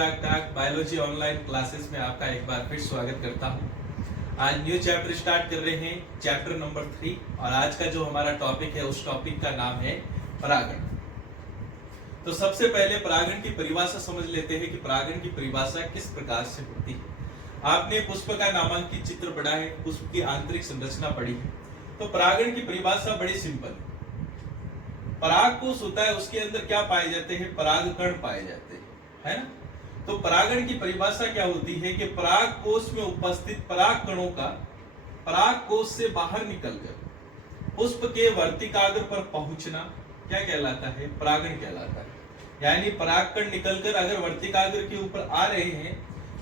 अनुराग टाक biology online classes में आपका एक बार फिर स्वागत करता हूं। आज न्यू चैप्टर स्टार्ट कर रहे हैं, चैप्टर नंबर 3। और आज का जो हमारा टॉपिक है उस टॉपिक का नाम है परागण। तो सबसे पहले परागण की परिभाषा समझ लेते हैं कि परागण की परिभाषा किस प्रकार से होती है। आपने पुष्प का नामांकित चित्र पढ़ा है, पुष्प की आंतरिक संरचना पढ़ी है। तो परागण की परिभाषा बड़ी सिंपल है। परागकोश होता है, उसके अंदर क्या पाए जाते हैं? परागकण पाए जाते हैं, है ना। तो परागण की परिभाषा क्या होती है कि परागकोश में उपस्थित परागकणों का परागकोश से बाहर निकलकर पुष्प के वर्तिकाग्र पर पहुंचना क्या कहलाता है? परागण कहलाता है। यानी परागकण निकलकर अगर वर्तिकाग्र के ऊपर आ रहे हैं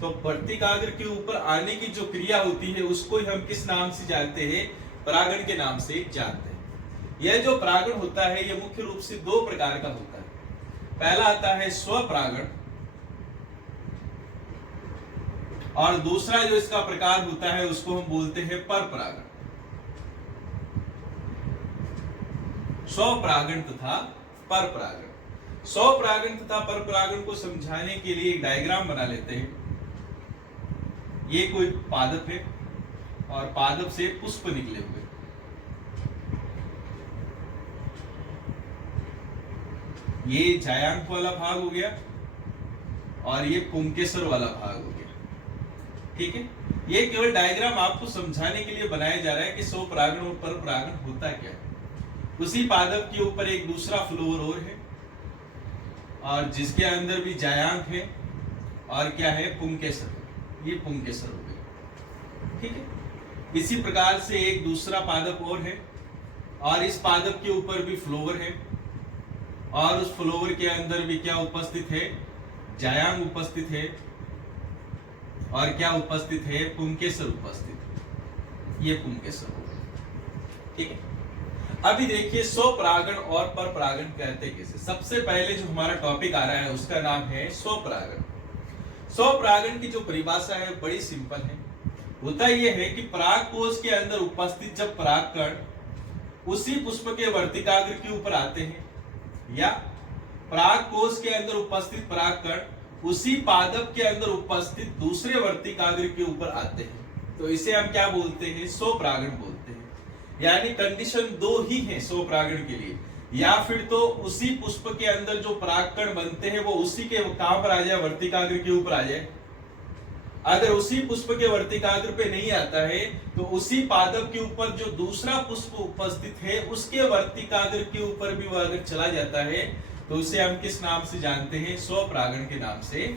तो वर्तिकाग्र के ऊपर आने की जो क्रिया होती है उसको हम किस नाम से जानते हैं? परागण के नाम से जानते हैं। यह जो परागण होता है यह मुख्य रूप से दो प्रकार का होता है। पहला आता है स्वपरागण और दूसरा जो इसका प्रकार होता है उसको हम बोलते हैं परपरागण। स्वपरागण तथा परपरागण। स्वपरागण तथा परपरागण को समझाने के लिए एक डायग्राम बना लेते हैं। ये कोई पादप है और पादप से पुष्प निकले हुए। ये जायांक वाला भाग हो गया और ये पुंकेसर वाला भाग हो गया। ठीक है, ये केवल डायग्राम आपको समझाने के लिए बनाया जा रहा है कि स्वपरागण और परपरागण होता क्या है। उसी पादप के ऊपर एक दूसरा फ्लोवर और है और जिसके अंदर भी जायांक है और क्या है? पुंकेसर। ये पुंकेसर हो गया। ठीक है, इसी प्रकार से एक दूसरा पादप और है और इस पादप के ऊपर भी फ्लोवर है और उस फ्लोवर के अंदर भी क्या उपस्थित है? जायांग उपस्थित है और क्या उपस्थित है? पुंकेसर उपस्थित। ये पुंकेसर हो गया। ठीक है, अभी देखिए स्वपरागण और परपरागण कहते कैसे। सबसे पहले जो हमारा टॉपिक आ रहा है उसका नाम है स्वपरागण। स्वपरागण की जो परिभाषा है बड़ी सिंपल है। होता यह है कि परागकोश के अंदर उपस्थित जब परागकण उसी पुष्प के वर्तिकाग्र के ऊपर आते हैं या परागकोश के अंदर उपस्थित परागकण उसी पादप के अंदर उपस्थित दूसरे वर्तिकाग्र के ऊपर आते हैं तो इसे हम क्या बोलते हैं? स्वपरागण बोलते हैं। यानी कंडीशन दो ही है स्वपरागण के लिए। या फिर तो उसी पुष्प के अंदर जो परागकण बनते हैं वो उसी के कहां पर आ जाए? वर्तिकाग्र के ऊपर आ जाए। अगर उसी पुष्प के वर्तिकाग्र पे नहीं आता है तो उसी पादप के ऊपर जो दूसरा पुष्प उपस्थित है उसके वर्तिकाग्र के ऊपर भी वह अगर चला जाता है तो उसे हम किस नाम से जानते हैं? स्वपरागण के नाम से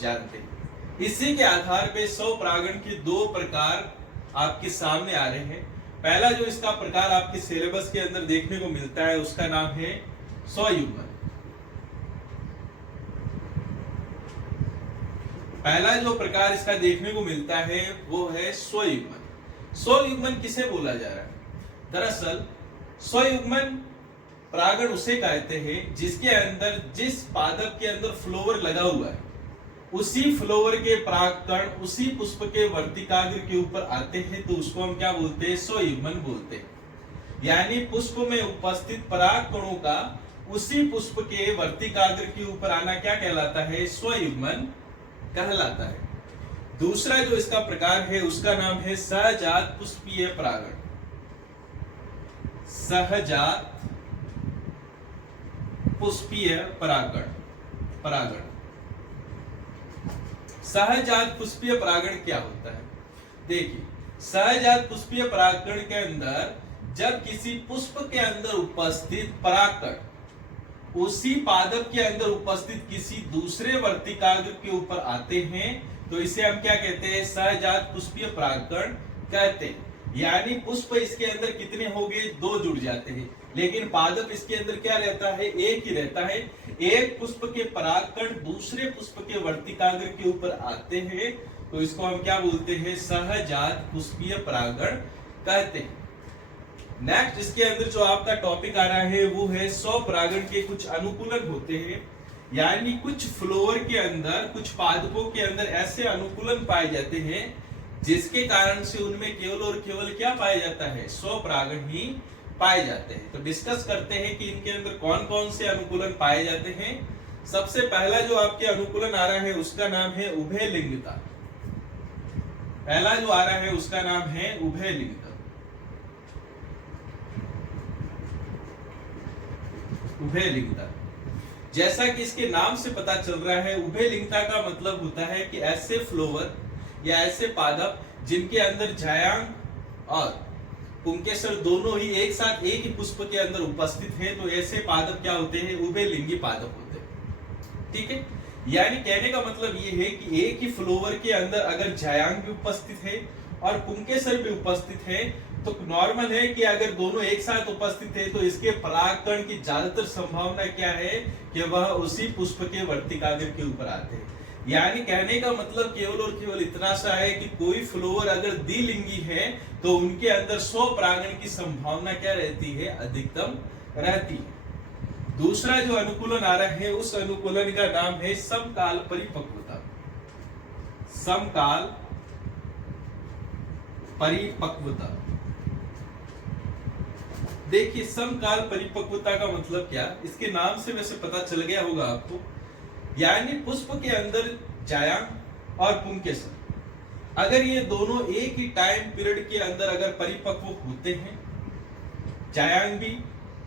जानते हैं। इसी के आधार पे स्वपरागण के दो प्रकार आपके सामने आ रहे हैं। पहला जो इसका प्रकार आपके सिलेबस के अंदर देखने को मिलता है उसका नाम है स्वयुग्मन। पहला जो प्रकार इसका देखने को मिलता है वो है स्वयुग्मन। स्वयुग्मन किसे बोला जा रहा है? दरअसल स्वयुग्मन परागण उसे कहते हैं जिसके अंदर जिस पादप के अंदर फ्लोवर लगा हुआ है उसी फ्लोवर के परागकण उसी पुष्प के वर्तिकाग्र के ऊपर आते हैं तो उसको हम क्या बोलते हैं? स्वयुग्मन बोलते हैं। यानी पुष्प में उपस्थित परागकणों का उसी पुष्प के वर्तिकाग्र के ऊपर आना क्या कहलाता है? स्वयुग्मन कहलाता है। दूसरा जो इसका प्रकार है उसका नाम है सहजात पुष्पीय परागण। सहजात पुष्पीय परागण। सहजात पुष्पीय परागण क्या होता है? देखिए, सहजात पुष्पीय परागण के अंदर जब किसी पुष्प के अंदर उपस्थित परागकण उसी पादप के अंदर उपस्थित किसी दूसरे वर्तिकाग्र के ऊपर आते हैं तो इसे हम क्या कहते हैं? सहजात पुष्पीय परागकण कहते हैं। यानी पुष्प इसके अंदर कितने हो गए? दो जुड़ जाते हैं, लेकिन पादप इसके अंदर क्या रहता है? एक ही रहता है। एक पुष्प के परागकण दूसरे पुष्प के वर्तिकाग्र के ऊपर आते हैं तो इसको हम क्या बोलते हैं? सहजात पुष्पीय परागण कहते हैं। नेक्स्ट इसके अंदर जो आपका टॉपिक आ रहा है वो है स्वपरागण के कुछ अनुकूलन होते हैं। यानी कुछ फ्लोवर के अंदर, कुछ पादपों के अंदर ऐसे अनुकूलन पाए जाते हैं जिसके कारण से उनमें केवल और केवल क्या पाया जाता है? स्वपरागण ही पाए जाते हैं। तो डिस्कस करते हैं कि इनके अंदर कौन कौन से अनुकूलन पाए जाते हैं। सबसे पहला जो आपके अनुकूलन आ रहा है उसका नाम है उभयलिंगता। पहला जो आ रहा है उसका नाम है उभयलिंगता। उभयलिंगता, जैसा कि इसके नाम से पता चल रहा है, उभयलिंगता का मतलब होता है कि ऐसे फ्लोवर या ऐसे पादप जिनके अंदर जायांग और पुंकेसर दोनों ही एक साथ एक ही पुष्प के अंदर उपस्थित है, तो ऐसे पादप क्या होते हैं? उभयलिंगी पादप होते हैं। ठीक है, यानी कहने का मतलब ये है कि एक ही फ्लोवर के अंदर अगर जायांग भी उपस्थित है और पुंकेसर भी उपस्थित है, तो नॉर्मल है कि अगर दोनों एक साथ उपस्थित है तो इसके परागकण की ज्यादातर संभावना क्या है कि वह उसी पुष्प के वर्तिकाग्र के ऊपर आते हैं। यानी कहने का मतलब केवल और केवल इतना सा है कि कोई फ्लोवर अगर द्विलिंगी है तो उनके अंदर 100 परागण की संभावना क्या रहती है? अधिकतम रहती है। दूसरा जो अनुकूलन आ रहा है उस अनुकूलन का नाम है समकाल परिपक्वता। समकाल परिपक्वता। देखिए, समकाल परिपक्वता का मतलब क्या? इसके नाम से वैसे पता चल गया होगा आपको। यानी पुष्प के अंदर जायांग और पुंकेसर अगर ये दोनों एक ही टाइम पीरियड के अंदर अगर परिपक्व होते हैं, जायांग भी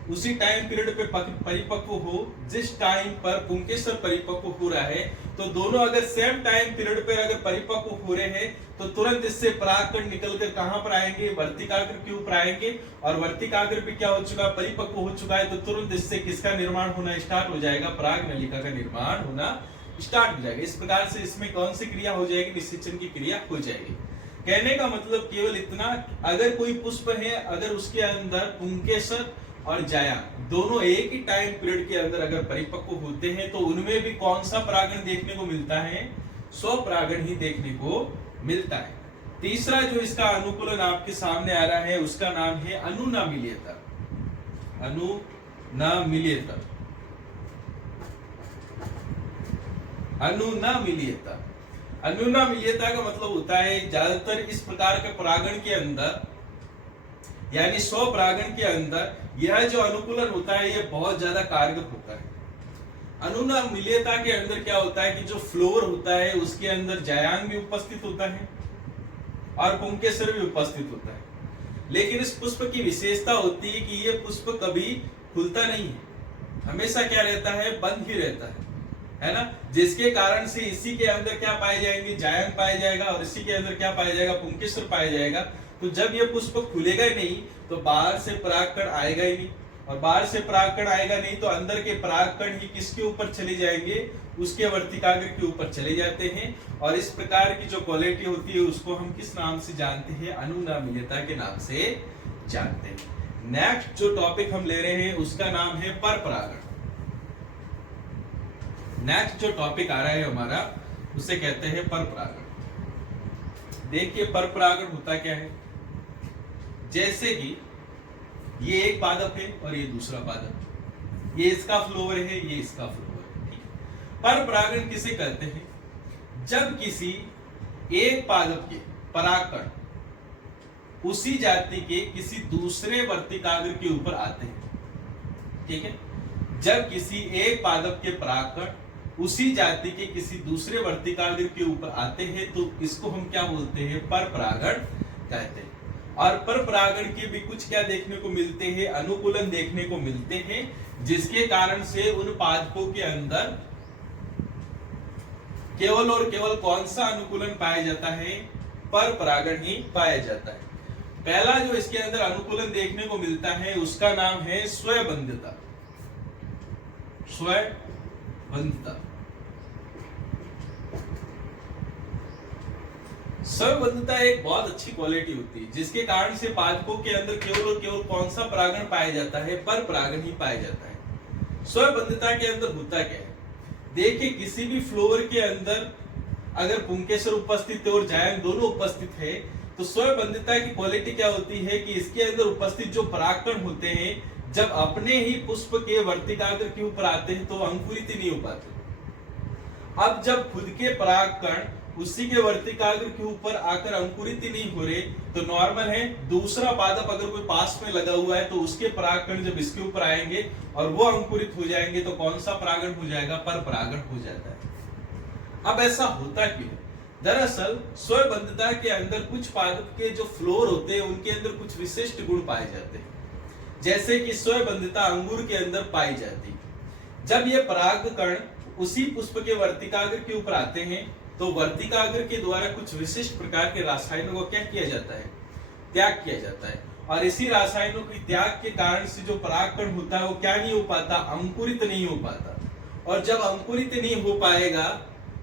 उसी टाइम पीरियड पे परिपक्व हो जिस टाइम पर पुंकेसर परिपक्व हो रहा है, तो दोनों अगर सेम टाइम पीरियड पर अगर परिपक्व हो रहे हैं तो तुरंत इससे परागकण निकलकर कहां पर आएंगे? वर्तिकाग्र के ऊपर आएंगे, और वर्तिकाग्र भी क्या हो चुका? परिपक्व हो चुका है, तो तुरंत इससे किसका निर्माण होना स्टार्ट हो जाएगा? पराग नलिका का निर्माण होना स्टार्ट हो जाएगा। इस प्रकार से इसमें कौन सी क्रिया हो जाएगी? निषेचन की क्रिया हो जाएगी। कहने का मतलब केवल इतना, अगर कोई पुष्प है, अगर उसके अंदर पुंकेसर और जायांग दोनों एक ही टाइम पीरियड के अंदर अगर परिपक्व होते हैं तो उनमें भी कौन सा परागण देखने को मिलता है? 100 परागण ही देखने को मिलता है। तीसरा जो इसका अनुकूलन आपके सामने आ रहा है उसका नाम है अनुनामिलियता। अनुनामिलियता। अनुनामिलियता। अनुनामिलियता का मतलब होता है ज्यादातर इस प्रकार के परागण के अंदर, यानी 100 परागण के अंदर यह जो अनुकूलन होता है यह बहुत ज्यादा कारगर होता है। अनुनामिलियता के अंदर क्या होता है कि जो फ्लोर होता है उसके अंदर जायांग भी उपस्थित होता है और पुंकेसर भी उपस्थित होता है, लेकिन इस पुष्प की विशेषता होती है कि यह पुष्प कभी खुलता नहीं है, हमेशा क्या रहता है? बंद ही रहता है ना। जिसके कारण से इसी के अंदर क्या पाए जाएंगे? जायांग पाया जाएगा, और इसी के अंदर क्या पाया जाएगा? पुंकेसर पाया जाएगा। तो जब यह पुष्प खुलेगा ही नहीं तो बाहर से परागकण आएगा ही नहीं, और बाहर से परागकण आएगा नहीं तो अंदर के परागकण ही किसके ऊपर चले जाएंगे? उसके वर्तिकाग्र के ऊपर चले जाते हैं, और इस प्रकार की जो क्वालिटी होती है उसको हम किस नाम से जानते हैं? अनुनामिलियता के नाम से जानते हैं। नेक्स्ट जो टॉपिक हम ले रहे हैं उसका नाम है परपरागण। नेक्स्ट जो टॉपिक आ रहा है हमारा उसे कहते हैं परपरागण। देखिए, परपरागण होता क्या है? जैसे कि ये एक पादप है और ये दूसरा पादप, ये इसका फ्लोवर है, ये इसका फ्लोवर है। ठीक है, परपरागण किसे कहते हैं? जब किसी एक पादप के परागकण उसी जाति के किसी दूसरे वर्तिकाग्र के ऊपर आते हैं। ठीक है, जब किसी एक पादप के परागकण उसी जाति के किसी दूसरे वर्तिकाग्र के ऊपर आते हैं तो इसको हम क्या बोलते हैं? परपरागण कहते हैं। और परपरागण के भी कुछ क्या देखने को मिलते हैं? अनुकूलन देखने को मिलते हैं, जिसके कारण से उन पादपों के अंदर केवल और केवल कौन सा अनुकूलन पाया जाता है? परपरागण ही पाया जाता है। पहला जो इसके अंदर अनुकूलन देखने को मिलता है उसका नाम है स्वयंबंधिता। स्वयंबंधिता। स्वयंबंधिता एक बहुत अच्छी क्वालिटी होती है, जिसके कारण से पादपों के अंदर केवल और केवल कौन सा परागण पाया जाता है? परपरागण ही पाया जाता है। स्वयंबंधिता के अंदर होता क्या है? देखिए, किसी भी फ्लोवर के अंदर अगर पुंकेसर उपस्थित है और जायांग दोनों उपस्थित है तो स्वयंबंधिता की क्वालिटी क्या होती है कि इसके अंदर उपस्थित जो परागकण होते हैं जब अपने ही पुष्प के वर्तिकाग्र के ऊपर आते हैं तो अंकुरित ही नहीं हो पाते। अब जब खुद के परागकण उसी के वर्तिकाग्र के ऊपर आकर अंकुरित ही नहीं हो रहे तो नॉर्मल है। दूसरा पादप अगर कोई पास में लगा हुआ है तो उसके परागकण जब इसके ऊपर आएंगे और वो अंकुरित हो जाएंगे तो कौन सा परागण हो जाएगा? पर परागण हो जाता है। अब ऐसा होता क्यों? दरअसल स्वबंधता के अंदर कुछ पादप के जो फ्लोर होते हैं उनके अंदर कुछ विशिष्ट गुण पाए जाते हैं, जैसे कि स्वबंधता अंगूर के अंदर पाई जाती है। जब ये परागकण उसी पुष्प के वर्तिकाग्र के ऊपर आते हैं तो वर्तिकाग्र के द्वारा कुछ विशिष्ट प्रकार के रासायनों को क्या किया जाता है? त्याग किया जाता है। और इसी रासायनों के त्याग के कारण से जो परागकण होता है वो क्या नहीं हो पाता? अंकुरित नहीं हो पाता। और जब अंकुरित नहीं हो पाएगा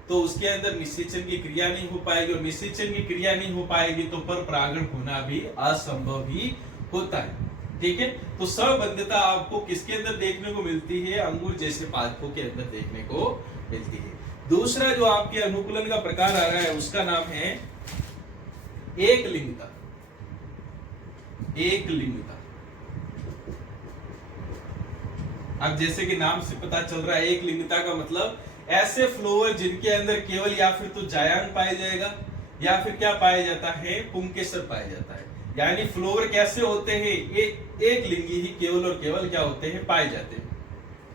तो उसके अंदर निषेचन की क्रिया नहीं हो पाएगी, और निषेचन की क्रिया नहीं हो पाएगी तो पर परागण होना भी असंभव ही होता है। ठीक है, तो स्वबंधता आपको किसके अंदर देखने को मिलती है? अंगूर जैसे पादपों के अंदर देखने को मिलती है। दूसरा जो आपके अनुकूलन का प्रकार आ रहा है उसका नाम है एक लिंगता। एक लिंगता। अब जैसे कि नाम से पता चल रहा है एक लिंगता का मतलब ऐसे फ्लोवर जिनके अंदर केवल या फिर तो जायांग पाया जाएगा या फिर क्या पाया जाता है? पुंकेसर पाया जाता है। यानी फ्लोवर कैसे होते हैं? एक लिंगी ही केवल और केवल क्या होते हैं? पाए जाते हैं।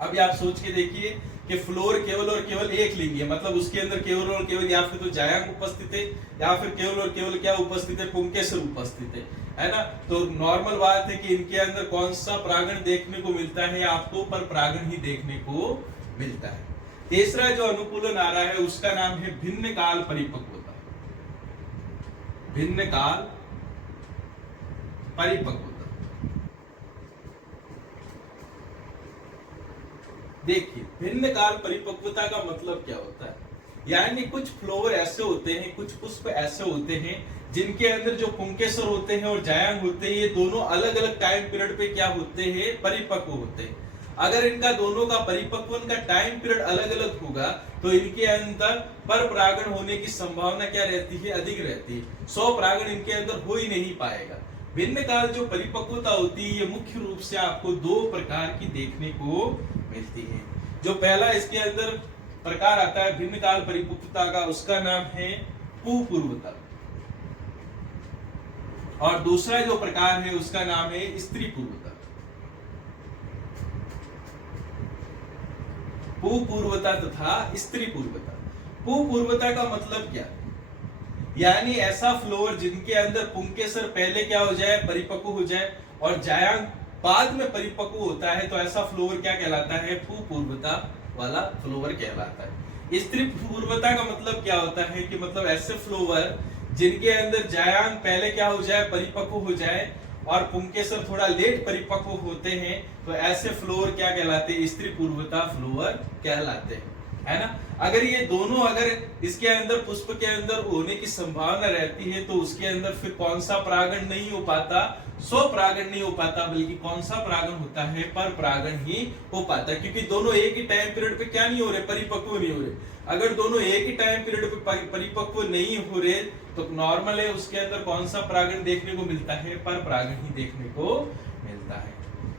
अब आप सोच के देखिए कि फ्लोर केवल और केवल एक लिंगी है, मतलब उसके अंदर केवल और केवल या फिर तो जायांग उपस्थित है या फिर केवल और केवल क्या उपस्थित है? पुंकेसर उपस्थित है ना। तो नॉर्मल बात है कि इनके अंदर कौन सा परागण देखने को मिलता है? आपको पर परागण ही देखने को मिलता है। तीसरा जो अनुकूलन आ रहा है उसका नाम है भिन्न काल परिपक्वता। भिन्न काल परिपक्वता। देखिए भिन्न काल परिपक्वता का मतलब क्या होता है? यानी कुछ फ्लोवर ऐसे होते हैं, कुछ पुष्प ऐसे होते हैं जिनके अंदर जो पुंकेसर होते हैं और जायांग होते हैं ये दोनों अलग अलग टाइम पीरियड पे क्या होते हैं? परिपक्व होते हैं। अगर इनका दोनों का परिपक्वन का टाइम पीरियड अलग अलग होगा तो इनके अंदर पर परागण होने की संभावना क्या रहती है? अधिक रहती है। 100 परागण इनके अंदर हो ही नहीं पाएगा। भिन्न काल जो परिपक्वता होती है ये मुख्य रूप से आपको दो प्रकार की देखने को मिलती है। जो पहला इसके अंदर प्रकार आता है भिन्न काल परिपक्वता का उसका नाम है पुपूर्वता, और दूसरा जो प्रकार है उसका नाम है स्त्री पूर्वता। पुपूर्वता तथा स्त्री पूर्वता। पुपूर्वता का मतलब क्या? यानी ऐसा फ्लोवर जिनके अंदर पुंकेसर पहले क्या हो जाए? परिपक्व हो जाए और जायांग बाद में परिपक्व होता है तो ऐसा फ्लोवर क्या कहलाता है? पुपूर्वता वाला फ्लोवर कहलाता है। स्त्री पूर्वता का मतलब क्या होता है कि मतलब ऐसे फ्लोवर जिनके अंदर जायांग पहले क्या हो जाए? परिपक्व हो जाए और पुंकेसर थोड़ा लेट परिपक्व होते हैं तो ऐसे फ्लोवर क्या कहलाते हैं? स्त्री पूर्वता फ्लोवर कहलाते हैं, है ना। अगर ये दोनों अगर इसके अंदर पुष्प के अंदर होने की संभावना रहती है तो उसके अंदर फिर कौन सा परागण नहीं हो पाता? 100 परागण नहीं हो पाता, बल्कि कौन सा परागण होता है? पर परागण ही हो पाता है, क्योंकि दोनों एक ही टाइम पीरियड पे क्या नहीं हो रहे? परिपक्व नहीं हो रहे। अगर दोनों एक ही टाइम पीरियड पे परिपक्व नहीं हो रहे तो नॉर्मल है उसके अंदर कौन सा परागण देखने को मिलता है? पर परागण ही देखने को मिलता है।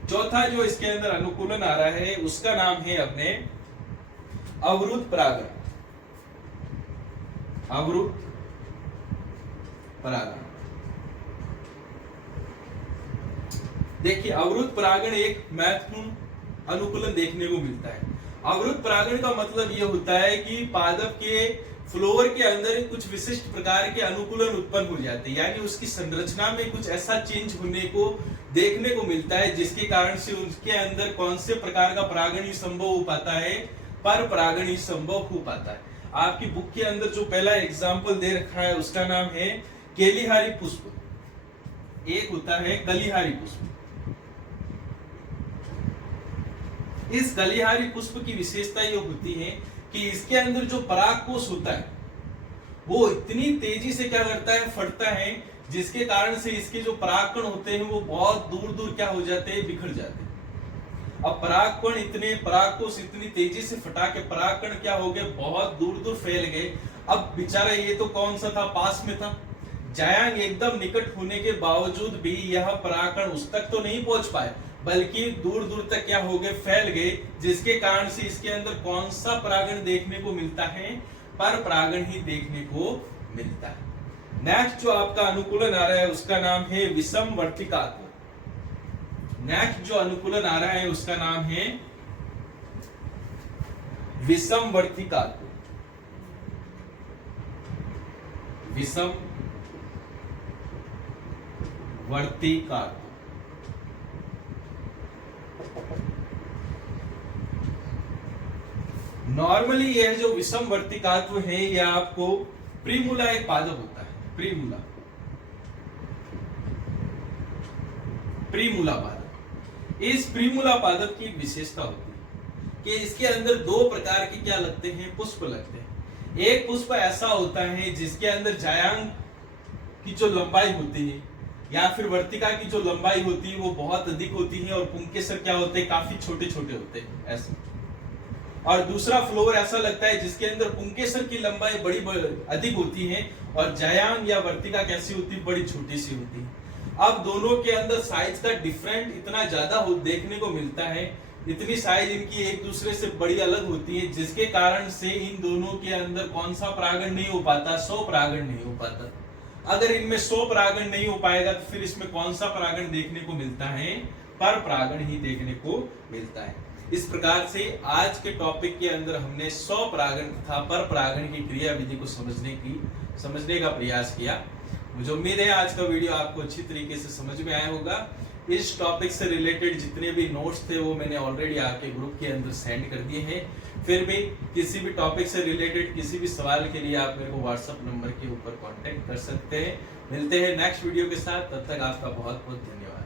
चौथा जो इसके अंदर अनुकूलन आ रहा है उसका नाम है अपने अवरुद्ध परागण। अवरुद्ध परागण। देखिए अवरुद्ध परागण एक महत्वपूर्ण अनुकूलन देखने को मिलता है। अवरुद्ध परागण का मतलब यह होता है कि पादप के फ्लोवर के अंदर कुछ विशिष्ट प्रकार के अनुकूलन उत्पन्न हो जाते हैं, यानी उसकी संरचना में कुछ ऐसा चेंज होने को देखने को मिलता है जिसके कारण से उसके अंदर कौन से प्रकार का परागण ही संभव हो पाता है? पर परागण ही संभव हो पाता है। आपकी बुक के अंदर जो पहला एग्जाम्पल दे रखा है उसका नाम है केलिहारी पुष्प। एक होता है कलिहारी पुष्प। इस कलिहारी पुष्प की विशेषता यह होती है कि इसके अंदर जो परागकोश होता है वो इतनी तेजी से क्या करता है? फटता है, जिसके कारण से इसके जो परागकण होते हैं वो बहुत दूर दूर क्या हो जाते हैं? बिखर जाते हैं। अब परागकोश इतनी तेजी से फटा के परागकण क्या हो गए? बहुत दूर दूर फैल गए। अब बेचारा ये तो कौन सा था? पास में था। जायांग एकदम निकट होने के बावजूद भी यह परागकण उस तक तो नहीं पहुंच पाए, बल्कि दूर दूर तक क्या हो गए? फैल गए, जिसके कारण से इसके अंदर कौन सा परागण देखने को मिलता है? पर परागण ही देखने को मिलता है। नेक्स्ट जो आपका अनुकूलन आ रहा है उसका नाम है विषम वर्तिकात्व। नेक्स्ट जो अनुकूलन आ रहा है उसका नाम है विषम वर्तिकात्व। विषम वर्तिकात्व। नॉर्मली यह जो विषम वर्तिकात्व है यह आपको प्रीमूला एक पादप होता है। प्रीमूला पादप। इस प्रीमूला पादप की एक विशेषता होती है कि इसके अंदर दो प्रकार के क्या लगते हैं, पुष्प लगते हैं। एक पुष्प ऐसा होता है जिसके अंदर जायांग की जो लंबाई होती है या फिर वर्तिका की जो लंबाई होती है वो बहुत अधिक होती है और पुंकेसर क्या होते हैं, काफी छोटे छोटे होते हैं ऐसे। और दूसरा फ्लोर ऐसा लगता है जिसके अंदर पुंकेसर की लंबाई बड़ी अधिक होती है और जायांग या वर्तिका कैसी होती है, बड़ी छोटी सी होती है। अब दोनों के अंदर साइज का डिफरेंट इतना ज्यादा देखने को मिलता है, इतनी साइज इनकी एक दूसरे से बड़ी अलग होती है, जिसके कारण से इन दोनों के अंदर कौन सा परागण नहीं हो पाता, स्वपरागण नहीं हो पाता। अगर इनमें स्वपरागण नहीं हो पाएगा तो फिर इसमें कौन सा परागण देखने को मिलता है, पर परागण ही देखने को मिलता है। इस प्रकार से आज के टॉपिक के अंदर हमने स्वपरागण तथा पर परागण की क्रिया विधि को समझने का प्रयास किया। मुझे उम्मीद है आज का वीडियो आपको अच्छी तरीके से समझ में आया होगा। इस टॉपिक से रिलेटेड जितने भी नोट्स थे वो मैंने ऑलरेडी आपके ग्रुप के अंदर सेंड कर दिए हैं। फिर भी किसी भी टॉपिक से रिलेटेड किसी भी सवाल के लिए आप मेरे को व्हाट्सएप नंबर के ऊपर कांटेक्ट कर सकते हैं। मिलते हैं नेक्स्ट वीडियो के साथ, तब तक आपका बहुत बहुत धन्यवाद।